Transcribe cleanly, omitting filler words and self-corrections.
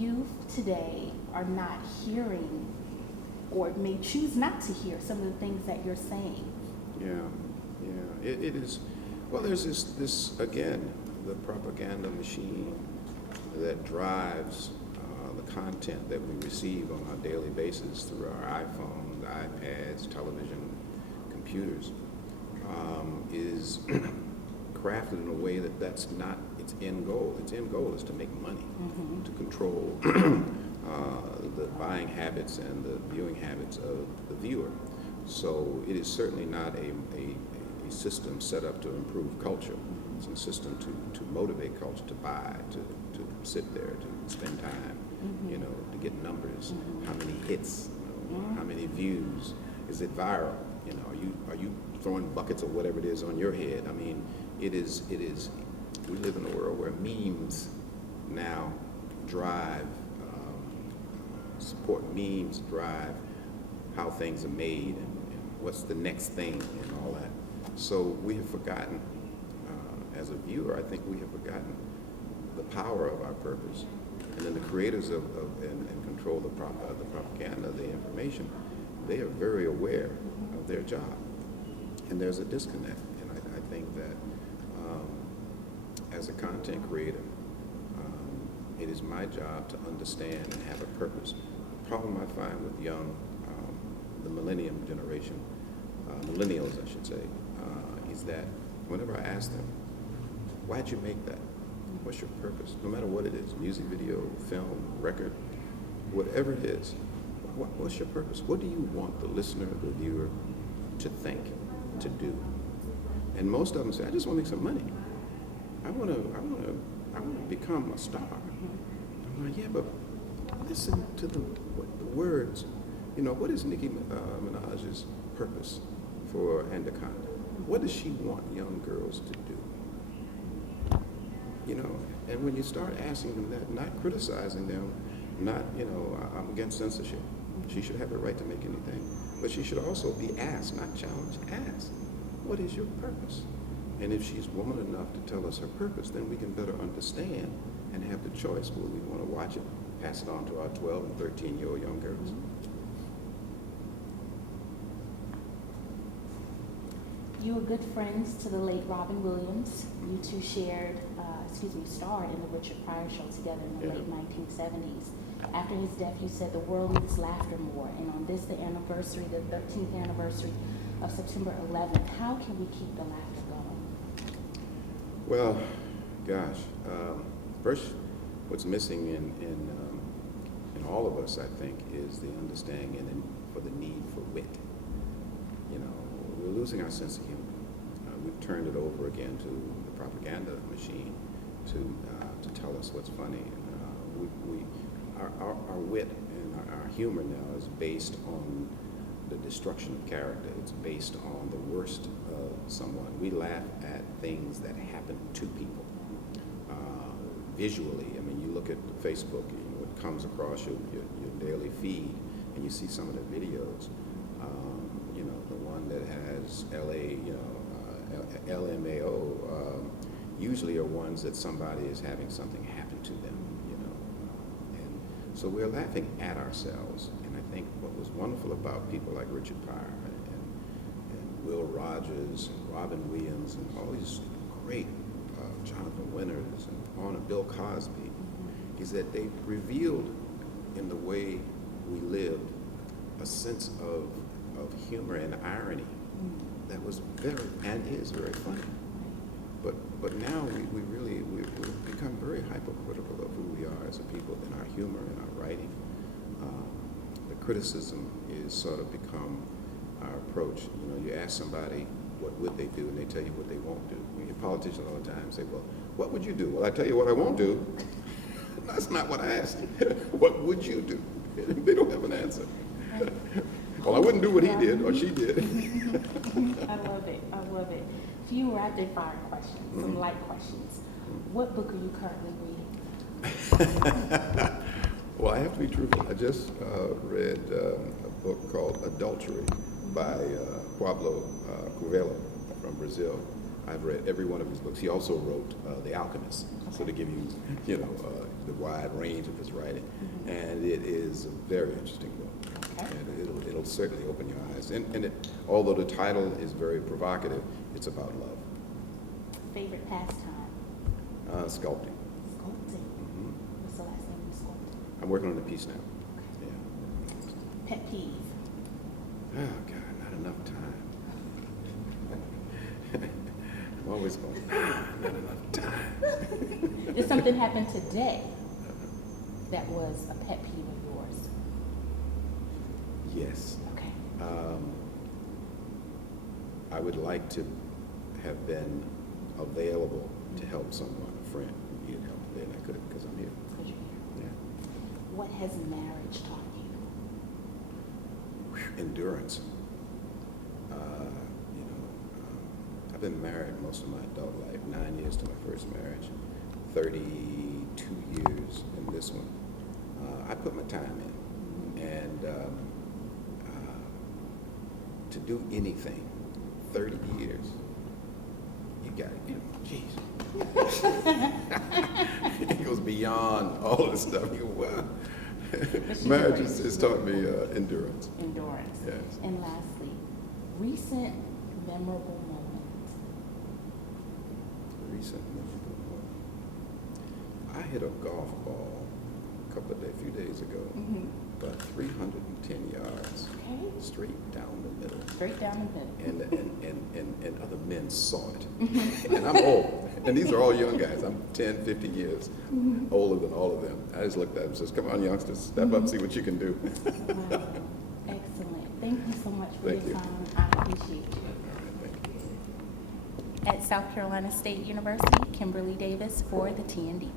youth today are not hearing or may choose not to hear some of the things that you're saying. It is. Well, there's this again, the propaganda machine that drives the content that we receive on a daily basis through our iPhones, iPads, television, computers, is crafted in a way that's not its end goal. Its end goal is to make money, to control the buying habits and the viewing habits of the viewer. So it is certainly not a system set up to improve culture. It's a system to motivate culture, to buy, to sit there, to spend time, to get numbers, how many hits, how many views, is it viral? Are you throwing buckets of whatever it is on your head? I mean, it is. We live in a world where memes now drive support. Memes drive how things are made and what's the next thing and all that. So we have forgotten, as a viewer, I think we have forgotten the power of our purpose. And then the creators and control the propaganda, the information, they are very aware of their job. And there's a disconnect. And I think that as a content creator, it is my job to understand and have a purpose. The problem I find with the millennium generation, millennials I should say, is that whenever I ask them, why'd you make that? What's your purpose? No matter what it is, music video, film, record, whatever it is, what's your purpose? What do you want the listener, the viewer to think, to do? And most of them say, I just want to make some money. I want to become a star. I'm like, yeah, but listen to the words. What is Nicki Minaj's purpose for Anaconda? What does she want young girls to do? And when you start asking them that, not criticizing them, not, I'm against censorship. She should have the right to make anything. But she should also be asked, not challenged, asked, what is your purpose? And if she's woman enough to tell us her purpose, then we can better understand and have the choice whether we want to watch it, pass it on to our 12 and 13-year-old young girls. You were good friends to the late Robin Williams. You two starred in the Richard Pryor show together in the late 1970s. After his death, you said the world needs laughter more. And on this, the 13th anniversary of September 11th, how can we keep the laughter going? Well, gosh, first, what's missing in all of us, I think, is the understanding for the need for wit. We're losing our sense of humor. We've turned it over again to the propaganda machine to tell us what's funny. Our wit and our humor now is based on the destruction of character. It's based on the worst of someone. We laugh at things that happen to people. Visually, I mean, you look at Facebook, it comes across your daily feed, and you see some of the videos. The one that has LMAO, usually are ones that somebody is having something happen to them, and so we're laughing at ourselves. And I think what was wonderful about people like Richard Pryor and Will Rogers and Robin Williams and all these great Jonathan Winters and on Bill Cosby, is that they revealed in the way we lived a sense of humor and irony that was is very funny. But now we've become very hypercritical of who we are as a people in our humor and our writing. The criticism is sort of become our approach. You ask somebody what would they do, and they tell you what they won't do. You hear politicians all the time say, well, what would you do? Well, I tell you what I won't do. That's not what I asked. What would you do? They don't have an answer. Well, I wouldn't do what he did or she did. I love it. A few rapid fire questions, some light questions. What book are you currently reading? Well, I have to be truthful. I just read a book called Adultery by Pablo Coelho from Brazil. I've read every one of his books. He also wrote The Alchemist, so to give you, the wide range of his writing. And it is a very interesting book. And it'll certainly open your eyes. And although the title is very provocative, it's about love. Favorite pastime? Sculpting. Sculpting. What's the last name you sculpted? I'm working on a piece now. Yeah. Pet peeve? Oh, God, not enough time. I'm always going, not enough time. Did something happen today that was a pet peeve of yours? Yes. Okay. I would like to have been available to help someone, a friend who needed help. Then I couldn't because I'm here. Because you're here. Yeah. What has marriage taught you? Endurance. I've been married most of my adult life, 9 years to my first marriage, 32 years in this one. I put my time in, and to do anything, 30 years, you got it. Jeez. It goes beyond all of this stuff. You go, wow. Marriage has taught me endurance. Endurance. Yes. And lastly, recent memorable moment. Recent memorable moment. I hit a golf ball a few days ago, about 310 yards, straight down the middle. Straight down the middle. And other men saw it. And I'm old. And these are all young guys. I'm 10, 15 years older than all of them. I just looked at them and said, come on, youngsters, step up, see what you can do. Wow. Excellent. Thank you so much for Thank your you. time. I appreciate you. All right, thank you. At South Carolina State University, Kimberlei Davis for the TND.